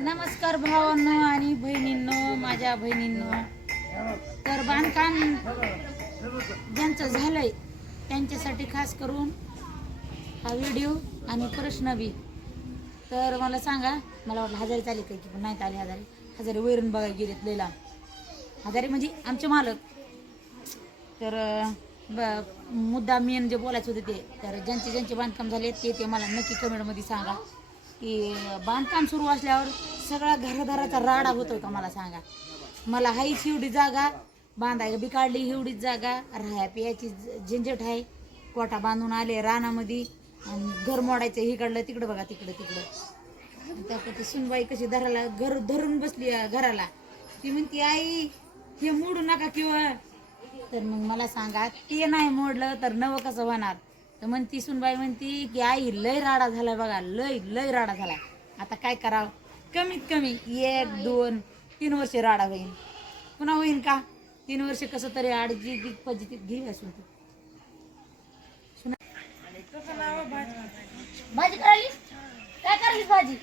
नमस्कार भावांनो आणि बहिणींनो, माझ्या बहिणींनो. तर बांधकाम ज्यांचं झालंय त्यांच्यासाठी खास करून हा व्हिडिओ आणि प्रश्न बी. तर मला सांगा, मला वाटलं हजारी चालेल काय की, पण नाही आले हजारी. हजारी वैरण बघायला गेलेत लैला. हजारी म्हणजे आमचे मालक. तर मुद्दा मेन जे बोलायचं होते ते, तर ज्यांचे बांधकाम झाले ते मला नक्की कमेंटमध्ये सांगा की बांधकाम सुरू असल्यावर सगळा घरदाराचा राडा होतोय का मला सांगा. मला हाईच एवढी जागा, बांधायला बी काढली एवढीच जागा, राहाय पियाची झंझट आहे. कोटा बांधून आले रानामध्ये आणि घर मोडायचं इकडलं तिकडं बघा, तिकडं त्या सुनबाई कशी धराला घर धरून बसली घराला. ती म्हणती आई हे मोडू नका किंवा. तर मग मला सांगा, ते नाही मोडलं तर नवं कसं होणार. तर म्हणती सुनबाई म्हणती की आई लय राडा झालाय बघा, लय राडा झालाय. आता काय करावं, कमीत कमी 1, 2, 3 वर्ष राडा होईल. पुन्हा होईन का 3 वर्ष कसं तरी आडजी पद्धतीत घेईल असून. भाजी करायली काय करायली भाजी,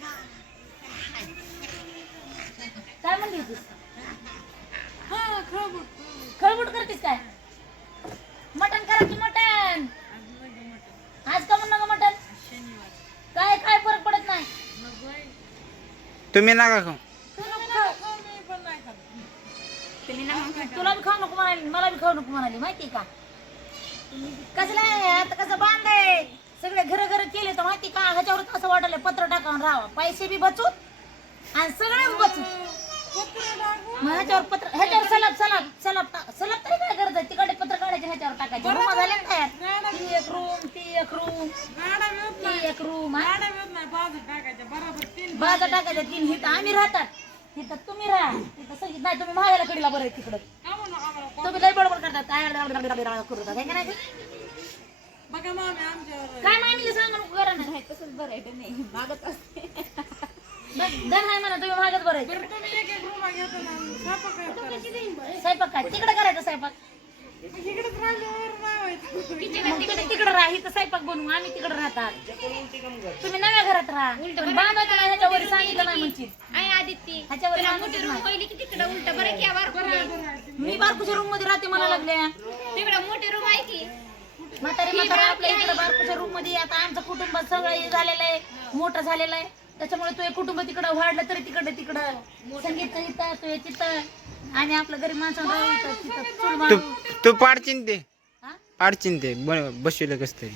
काय म्हणली होतीस? खळबुट करतीस काय? मटण करा की मटण. आज का म्हणणं मटण काय काय फरक पडत नाही. तुम्ही नका खाऊ. तुला बी खाऊ नको म्हणाली, मला बी खाऊ नको म्हणाली, माहिती का? कसलं आहे आता, कसं बांधाय सगळे घर केले तर माहिती का, ह्याच्यावर असं वाटलं पत्र टाकावून राहावा, पैसे बी बचूत आणि सगळेच बचूत. मग ह्याच्यावर पत्र, ह्याच्यावर सलाब तरी काय गरज आहे, तिकडे पत्र काढायचे ह्याच्यावर टाकायचे. रूम झाले तयार, ती एक रूम ती एक रूम बाजा टाकायच्या 3. हिथं आम्ही राहतात, तिथं तुम्ही राहा, तिथं सगळी नाही. तुम्ही महागाला कडीला बरं आहे तिकडं, तुम्ही लय बडबड करतात करतात हे नाही काय मामीला सांगा नको करा ना. तसंच बरं आहे नाही मागत असते. धन नाही म्हणा तुम्ही महागच बरं आहे. स्वयंपाक काय तिकडे करायचं स्वयंपाक, तिकडे राहा. इथं स्वयंपाक बनवू, आम्ही तिकडे राहतात, तुम्ही नव्या घरात राहा. पण बांधायचं नाही, ह्याच्यावर सांगितलं नाही म्हणशील. आदित्य ह्याच्यावर मोठी रूम पहिली की तिकडे उलट बरं की मी बारकुच्या रूम मध्ये राहते, मला लागल्या तिकडे मोठी रूम आहे की म्हातारी आपल्या इकडे बारकुच्या रूम मध्ये. आता आमचं कुटुंब सगळं झालेलं आहे, मोठं झालेलं आहे, त्याच्यामुळे तू कुटुंब तिकडं वाढलं तरी तिकडं संगीत इथं तू तिथं, आणि आपलं गरीब माणसाला राहू तिथं चूल मारू. तू पाडचिन ते हा? पाडचिन ते बसविलं कस तरी.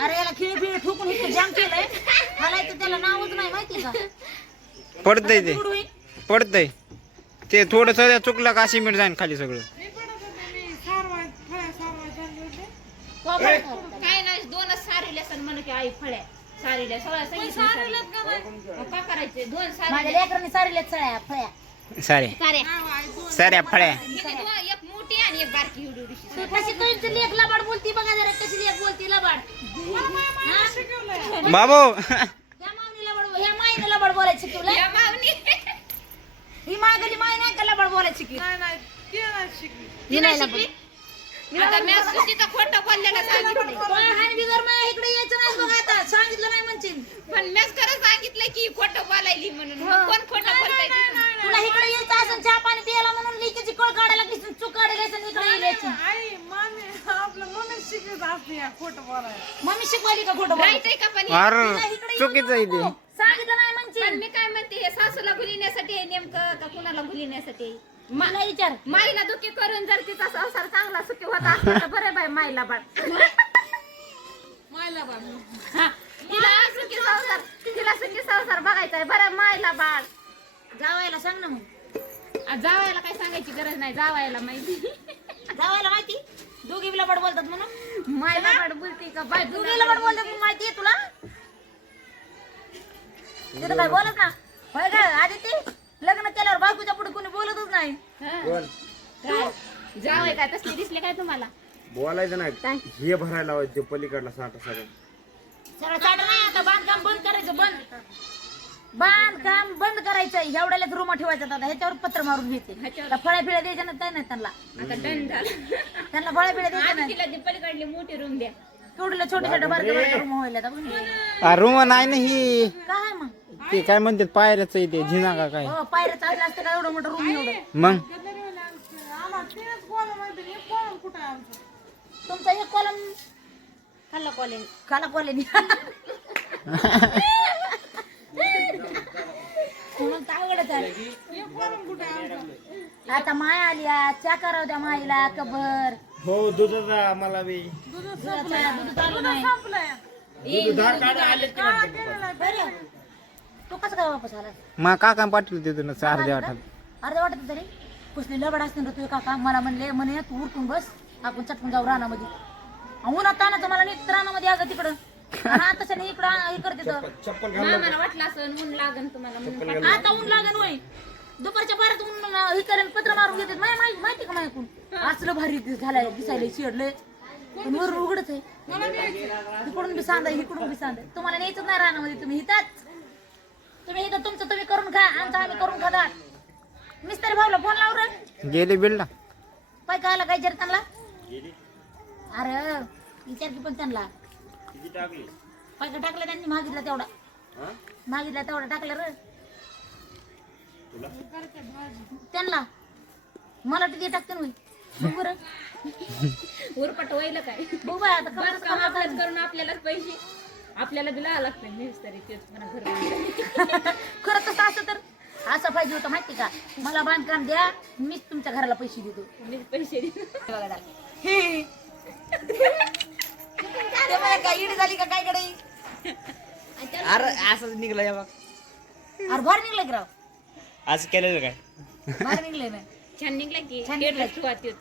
अरे याला खिळे फिळे ठोकून इतकं जाम केलंय, मला तर त्याला नावच नाही माहिती का. पडतंय ते उडू होईल. पडतंय ते थोडस चुकलं का सिमेंट जाईन खाली सगळं. काय नाही 2च सारील्या सण म्हण की आई फळ्या सारील्या सगळ्या सांगितलं काय करायचे 2 माझ्या सारी लेकरांनी सारील्यात सळ्या फळ्या. साऱ्या फळ्या. एक मोठी आणि एक बारकी एवढी. तू कशी तुझी लेक लबाड बोलती बघा जरा, कशी लेक बोलती लबाड. बाबू ह्या मावनी लबाड, ह्या माईने लबाड बोलायची तुला. या मावनी ही मागली माई नाही का लबाड बोलायची की. ही नाही लबाड. आता मी सुशीचा खोटं बोललेलं सांगितलंय. हान बिगर माया इकडे यायचं नाही बघ, आता सांगितलं नाही म्हणशील. पण मीच खरं सांगितलं की खोटं बोलायली म्हणून. मग कोण खोटं बोलताय तुला इकडे यायचं असं चहा पाणी प्यायला म्हणून लिकीची कळ काढायला लागली, चूक काढायला इकडे यायची. मम्मी शिकवायली का खोटं बोलायचं? राहायचंय का पण अरे चुकीचं आहे ते. सांगितलं नाही पण म्हणशील. मी काय म्हणते हे सासूला भुलिण्यासाठी आहे नेमकं का कुणाला भुलिण्यासाठी आहे? मला विचार. माईला दुखी करून जर तिचा संसार चांगला सुखी होत असता तर बरं बाय माईला बाळ. हा, तिला सुखी संसार बघायचा आहे बरं माईला बाळ. जावायला सांग ना मग. जावायला काय सांगायची गरज नाही, जावायला माहिती. जावायला माहिती दोघी बी लबाड बोलतात म्हणून. माईला बाळ बोलते का बाय दोघी लबाड बोलतात म्हणून माहिती आहे तुला. तिथं काय बोलत ना होय का आदिती, लग्न केल्यावर बायकोच्या पुढे कोणी बोलतच नाही. जावाय काय तसले दिसले काय तुम्हाला? बोलायचं नाही, हे भरायला लावायचं पलीकडला साठा सगळं. सगळं चाट नाही, आता बांधकाम बंद करायचं. बांधकाम बंद करायचं. एवढ्यालाच रूम ठेवायचं. आता ह्याच्यावर पत्र मारून घ्यायचे. फळ्या फिळ्या द्यायच्या ना नाही त्यांना. आता डन झालं. त्यांना फळ्या फिळ्या द्यायच्या नाही. तिला पलीकडली मोठी रूम द्या. केवढीला छोटे छोटे बारके बारके रूम व्हायला. रूम नाही ना ही. काय मग ते काय म्हणतात पायऱ्याचं आहे ते झिना का काय हो पायऱ्या चालल्या असतं का एवढं मोठं रूम एवढं मग तुमचा एक कॉलम खाल्ला कॉलेज खाला कॉलेज मग काय अवघडच आहे. आता माय आली चा कराव द्या माईला कबर हो दुधाचा मला बी दूध चालू नाही दूध धार काढा आले की नाही? बरं. तू कसं काय वापस आला मग काका पाठवलं तिथून अर्ध्या वाटात अर्ध्या वाटत तरी कुसली लबड असते ना तुझे काका मला म्हणे तू उरकून बस आपण चटकून जाऊ रानामध्ये उन्हात तानाचं मला नीट रानामध्ये अगं तिकडं आणि तसं नाही इकडं हे करते तर चप्पल घाल मला वाटलं असं ऊन लागन तुम्हाला म्हणून आता ऊन लागन होय दुपारच्या बारात ऊन हे करेन पत्र मारून घेतात माहिती का माहिती असलं भारी झालाय दिसायला चिडलंय पण वरून उघडच आहे इकडून बी सांदा इकडून बी सांदा तुम्हाला न्यायचं नाही रानामध्ये तुम्ही इथं तुमचं तुम्ही करून खा आमचं आम्ही करून खातात मिस्त्री भाऊला फोन लाव रे गेले बिल्डा पाय खायला काय जर त्यांना अरे विचार की पण त्यांना पैका टाकला त्यांनी मागितला तेवढा टाकला रे त्यांना मला तिथे टाकते ना बघ बरं उरपट व्हायला काय बघ बाय आता बस काम आपल्याच करून आपल्यालाच पैसे आपल्याला दिला लागते मीच तरी तेच म्हणा घर खरं तसं असं तर असं पाहिजे होतं माहिती का मला बांधकाम द्या मीच तुमच्या घराला पैसे देतो मीच पैसे देतो. बघा हे ते मला काय इडी झाली का काय कडे अरे असंच निघलं या बघ अरे बाहेर निघलं की राव आज केलेलं काय बाहेर निघले ना छान निघला की छान निघला. तेच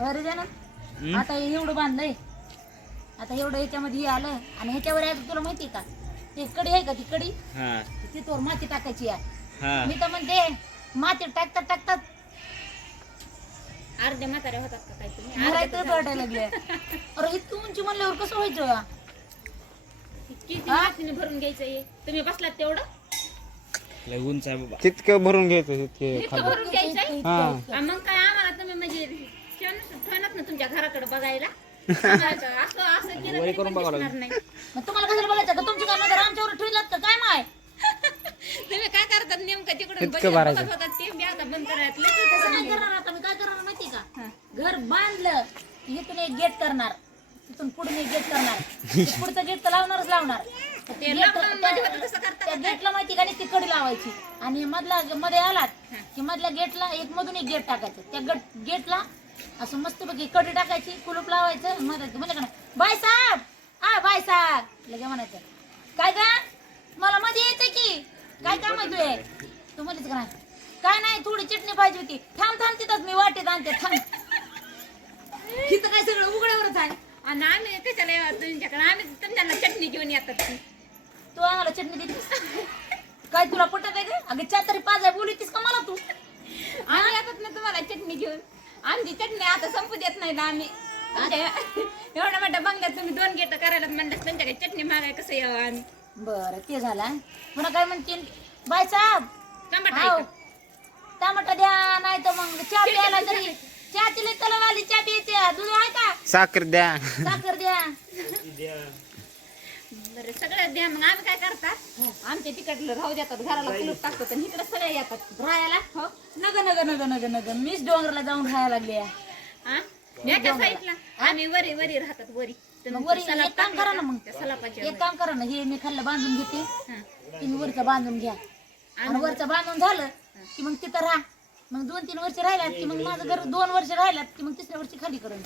अरे जाना आता हे एवढं बांधलंय आता एवढं ह्याच्यामध्ये हे आलं आणि ह्याच्यावर आहे तुला माहिती का ते कडी आहे का ती कडी हा तिथवर माती टाकायची आहे हा मी तर म्हणते माती टाकतात अर्ध्या म्हाताऱ्या होतात का काय तुम्ही मला इथंच वाटायला लागले अरे इतकं उंची म्हणल्यावर कसं व्हायचं किती मातीने भरून घ्यायचं हे तुम्ही बसलात तेवढं तितकं भरून घ्यायचं तितके इतकं भरून घ्यायचंय हा मग काय आम्हाला तुम्ही म्हणजे ठेवणार ना तुमच्या घराकडे बघायला असं असं केलं तरी पण दिसणार नाही. मग तुम्हाला कशाला बघायचं का तुमची काय नजर आमच्यावर ठेवलात का काय माय तुम्ही काय करतात नेमकं तिकडून इतकं बघत भरायचं. होतात ते बी आता बंद करायचं तसं नाही करणार आता मी काय करणार माहिती का घर बांधलं की इथून एक गेट करणार तिथून पुढून एक गेट करणार ते पुढचं गेट तर लावणार ते Gate- lockdown मध्ये होतं तसं करता त्या गेटला माहिती का ती कडी लावायची आणि मध्ये आलात की मधल्या गेटला एक मधून एक गेट टाकायचं त्या गेटला असं मस्त पैकी कडी टाकायची कुलूप लावायचं म्हणजे का बाय साहेब लगे म्हणायचं काय का मला मध्ये यायचं की काय काम माहिती तू म्हणलीस का नाही काय नाही थोडी चटणी पाहिजे होती थांब तिथंच मी वाटेत आणते थांब हिथं काय सगळं उघड्यावरच आहे आणि आम्ही त्याच्याला तुमच्याकडे आम्ही तुमच्याला चटणी घेऊन येतात तू आम्हाला चटणी देतीस काय तुला पटत आहे का अगं चा तरी पाच आहे बोलतीस का मला तू आम्ही येतात ना तुम्हाला चटणी घेऊन आमची चटणी आता संपू देत नाही ना आम्ही एवढ्या मोठ्या बंगल्यात तुम्ही 2 गेट करायला म्हणलं त्यांच्याकडे चटणी मागाय कसं यावं आम्ही बरं ते झालं पुन्हा काय म्हणतील बाय साहेब टमाटा टमाटा द्या नाही तर मग चहा प्यायला तरी चहा तिला तलवाली चहा प्यायची दूध आहे का साखर द्या साखर द्या बरं सगळं द्या मग आम्ही काय करतात आमच्या तिकडलं राहू देतात घराला कुलूप टाकतात आणि इकडे सगळे येतात राहायला हो नग मीच डोंगरला जाऊन राहायला लागले हा एका साईडला आम्ही वरी राहतात वरी मग वरी एक काम करा ना मग सलापाच्या एक काम करा ना हे मी खाल्लं बांधून घेते तुम्ही वरचं बांधून घ्या आणि वरचं बांधून झालं की मग तिथं राहा मग 2-3 वर्ष राहिलात की मग माझं घर 2 वर्ष राहिलात की मग 3ऱ्या वर्षी खाली करून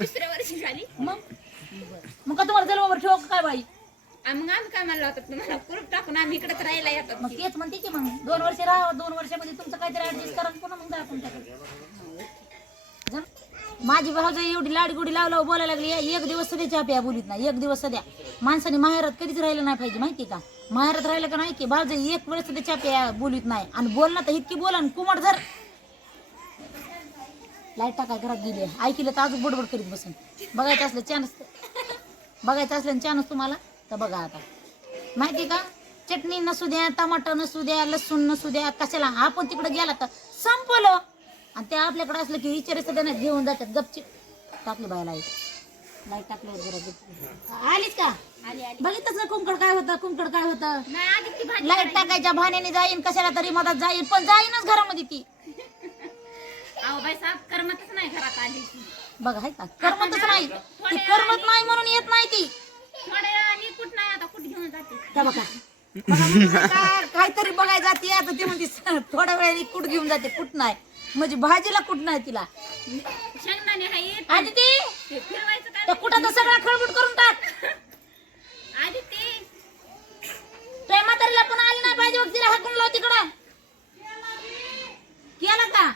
तिसऱ्या वर्षी खाली मग का तुम्हाला जन्मावर ठेवा काय बाई मग आम्ही काय म्हणलं होतं तुम्हाला कुलूप टाकून आम्ही इकडेच राहायला येतात मग तेच म्हणते की मग 2 वर्ष राहा 2 वर्षामध्ये तुमचं काहीतरी ऍडजस्ट करा पुन्हा मग जा तुमच्याकडे माझी भाऊज एवढी लाडगुडी लावला बोलायला लागली एक दिवस सध्या चहा प्या बोलीत नाही एक दिवस सध्या माणसाने माहेरात कधीच राहिलं नाही पाहिजे माहिती का माहेरात राहिलं का नाही की भाऊज एक वेळेस सध्या चहा प्या बोलीत नाही आणि बोलणं तर इतकी बोला कुमट जर लाईट टाकाय घरात गेली ऐकलं तर अजून बडबड करीत बसून बघायचं असलं चान्स तुम्हाला तर बघा आता माहिती का चटणी नसू द्या टमाटर नसू द्या लसूण नसू द्या कशाला आपण तिकडे गेला तर संपलं आणि ते आपल्याकडे असलं की विचारायचं सगळ्यांना घेऊन जातात गपचिप टाकली बायला लाईट टाकल्यावर जरा आलीच का आली आली बघितच ना कुंकड काय होतं नाही आधी ती भाजी लाईट टाकायच्या भाण्याने जाईन कशाला तरी मदत जाईन पण जाईनच घरामध्ये ती अहो बाई साहेब करमतच नाही घरात आली की. बघा हाय का करमतच नाही ती करमत नाही म्हणून येत नाही ती थोड्या वेळाने कुठ नाही आता कुठ घेऊन जाते त्या बघा बघा, काहीतरी बघायला जाते आता ती म्हणते थोड्या वेळाने कुठ घेऊन जाते कुठ नाही म्हणजे भाजीला कुठ नाही तिला शेंगदाणे आहेत आधी ती ते फिरवायचं काय त्या कुठाचा सगळा खळबुट करून टाक आधी ते त्या म्हातारीला पण आली नाही पाहिजे बघ तिला हाकून लाव तिकडं केलं का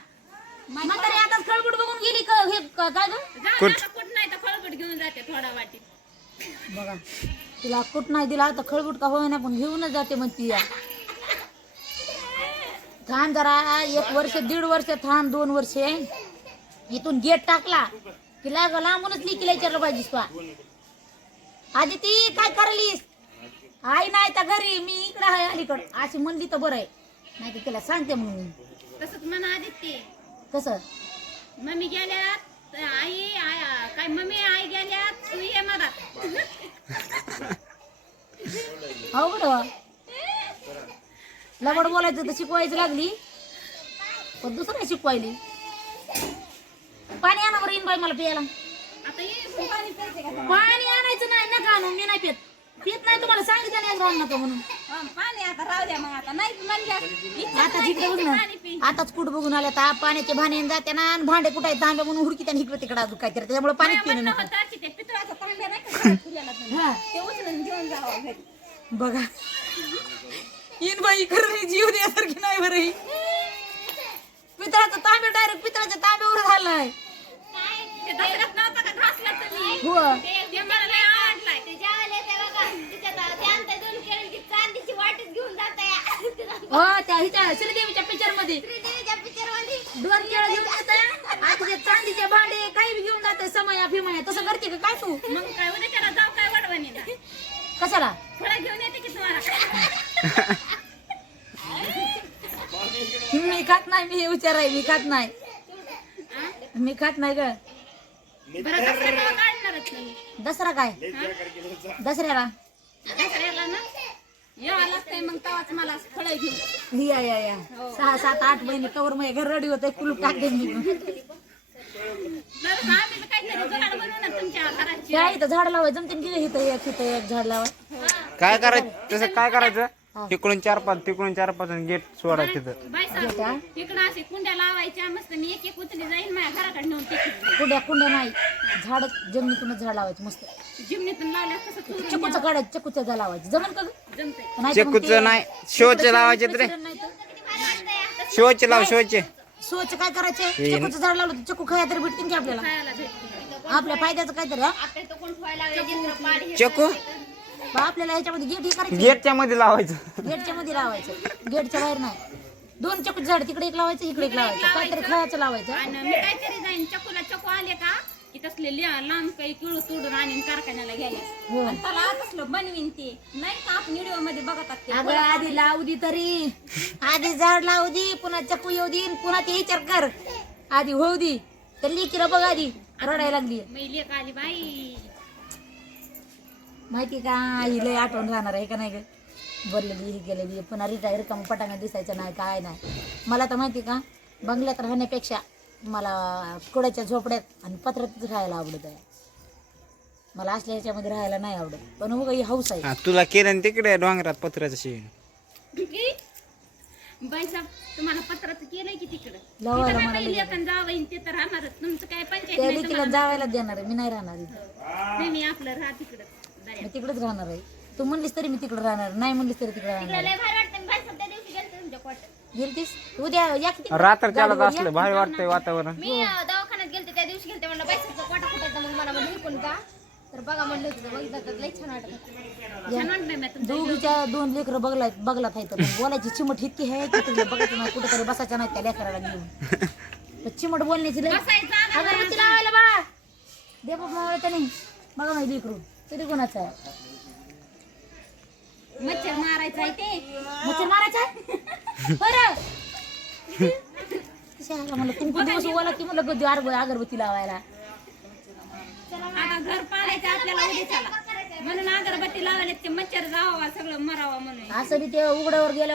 म्हातारी आताच खळबुट बघून गेली हे काय ग कुठ नाही तर खळबट घेऊन जाते थोडा वाटी बघा तिला कुठ नाही दिला तर खळबुट का होईना पण घेऊनच जाते म्हणती थांब जरा 1 वर्ष 1.5 वर्ष थांब 2 वर्ष इथून गेट टाकला तिला लांबूनच लिकीला विचारलं पाहिजे तू आधी ती काय करलीस आई नाही तर घरी मी इकडे आहे अलीकडं अशी म्हणली तर बरं आहे नाही तर तिला सांगते म्हणून तसंच म्हणा आधी ते कसं मम्मी गेल्यात आई काय मम्मी आई गेल्यात तू ये मधात अवघड हो. लवड बोलायचं तर शिकवायची लागली पण दुसरं शिकवायली पाणी आणा बरं येईन बाई मला प्यायला आता ये पाणी प्यायचे का पाणी आणायचं नाही नका आणू मी नाही पित नाही तुम्हाला सांगितलं नाही राहू नका म्हणून पाणी आता राहू द्या मग आता नाही म्हणल्या आता जिकडे बघ ना आताच कुठं बघून आल्या तर पाण्याचे भाणे जाते ना आणि भांडे कुठे तांब्या म्हणून हुडकी त्याने इकडे तिकडे अजून काहीतरी त्याच्यामुळे पाणीच पिणं नको ते पितळाचा तांब्या नाही का तुझ्याला हा ते उचलून घेऊन जावं घरी बघा इन बाई खरं जीव द्यासारखी नाही बरं ही पितळाचा तांब्या डायरेक्ट पितळाच्या तांब्यावर झालाय ते दसऱ्यात नव्हता का घासला तुम्ही हो ते मला लय आवडलाय ते ज्यावेळेला ते बघा तिच्यात त्यांचा दोन केळी की चांदीची वाटच घेऊन जाते हो त्या हिच्या श्रीदेवीच्या पिक्चर मध्ये श्रीदेवीच्या पिक्चर मध्ये 2 केळं घेऊन जाते आता ते चांदीचे भांडे काही बी घेऊन जाते समया फिमया तसं करते का काय तू मग काय उद्याच्याला जाऊ काय वडवणीला कशाला फळं घेऊन येते की तुम्हाला मी खात नाही मी हे विचार आहे मी खात नाही मी खात नाही ग बरं दसरा केव्हा काढणारच नाही दसरा काय दसऱ्याला दसऱ्याला ना यावं लागतंय मग तेव्हाच मला फळं घेऊन या 6, 7, 8 महिने कवर माझ्या घर रेडी होते कुलूप टाकते मी तर आम्ही काहीतरी जुगाड बनवू ना तुमच्या घराची त्या इथं झाड लावायचं जमते की इथं एक झाड लावाय काय करायचं तसं काय करायचं तिकडून 4-5 तिकडून 4-5 गेट सोडायचं तिथं बाई साहेब तिकडं अशी कुंड्या लावायच्या मस्त मी एक उचली जाईल माझ्या घराकडे नेऊन टिकली कुंड्या नाही झाड जमिनीतूनच झाड लावायचं मस्त जिमनीतून लावल्या कसं चोरून चकूचं काढायचं चकूचं झाड लावायचं जमन का ग? जमतंय नाहीतर मग चकूचं नाही शोचे लावायचे रे नाही तर शोचे लाव शोचे सोच काय करायचे चकूचं झाड लावलं तर चकू खाया तरी भेटतील की आपल्याला खायला भेटते आपल्या फायद्याचं काहीतरी हा? आपल्या तो कोण ठेवायला लागले पाडी चकू बा आपल्याला ह्याच्यामध्ये गेट हे करायचं गेटच्या मध्ये लावायचं गेटच्या मध्ये लावायचं गेटच्या बाहेर नाही 2 चकूचं झाड तिकडे एक लावायचं इकडे एक लावायचं काहीतरी खायचं लावायचं आणि मी काहीतरी जाईन चकूला चकू आले का की तसले लांब काही किळू तोडून आणीन कारखान्याला गेल्या हो. आणि त्याला तसलं बनवीन ते नाही का आपण व्हिडिओ मध्ये बघतात ते अगं आधी लावू दे तरी आधी झाड लावू दे पुन्हा चकू येऊ दे पुन्हा ते विचार कर आधी होऊ दे तर लिकीला बघ आधी रडायला लागली मी लेक आली बाई माहिती का ही लय आठवण राहणार आहे का नाही ग भरलेली ही गेलेली पुन्हा रिटायर कम पटांगा दिसायचं नाही काय नाही मला तर माहिती का बंगल्यात राहण्यापेक्षा मला कुड्याच्या झोपड्यात आणि पत्रातच राहायला आवडत आहे मला असल्या ह्याच्यामध्ये राहायला नाही आवडत पण हो ही हौस आहे हा, तुला केलं ना तिकडे डोंगरात पत्र्याचं शेण बाई साहेब तुम्हाला पत्राचं केलंय की तिकडं लावायला मला पहिली आपण जावं ते तर राहणारच तुमचं काय पंचायत त्या नाही लेकीला जावायला देणार आहे मी नाही राहणार इथं. नाही मी आपलं राहा तिकडं मी तिकडेच राहणार आहे तू म्हणलीस तरी मी तिकडे राहणार नाही म्हणलीस तरी तिकडे राहणार लय भारी वाटतं बाई साहेब त्या दिवशी गेलते तुमच्या कोर्टात गेलतीस उद्या या किती रात्र चालत असलं भारी वाटतंय वातावरण मी दवाखान्यात गेलते त्या दिवशी गेलते म्हणलं बाई साहेबचा कोटा फुटायचा मग मला म्हणलं इकून का तर बघा म्हणलं होतं बघितलं तर लय छान वाटत होतं. छान वाटलं मी तुमचं दोघीच्या 2 लेकरं बघलात आहेत पण बोलायची चिमट इतकी आहे की तुझ्या बघायचं नाही कुठेतरी बसायचं नाही त्या लेकराला घेऊन तर चिमट बोलण्याची लय बसायचं जागा अगरबत्ती लावायला बा दे बाबा नाही बघा नाही लेकरू तरी कोणाचं आहे मच्छर मारायचं आहे ते मच्छर मारायचा बरं मला कुंकू दिवस ओला की म्हणलं अगरबत्ती लावायला आता घर पाणी करायचं आपल्याला उद्याच्याला म्हणून अगरबत्ती लावायला ते मच्छर जावा सगळं मरावा म्हणून असं बी ते उघड्यावर गेलं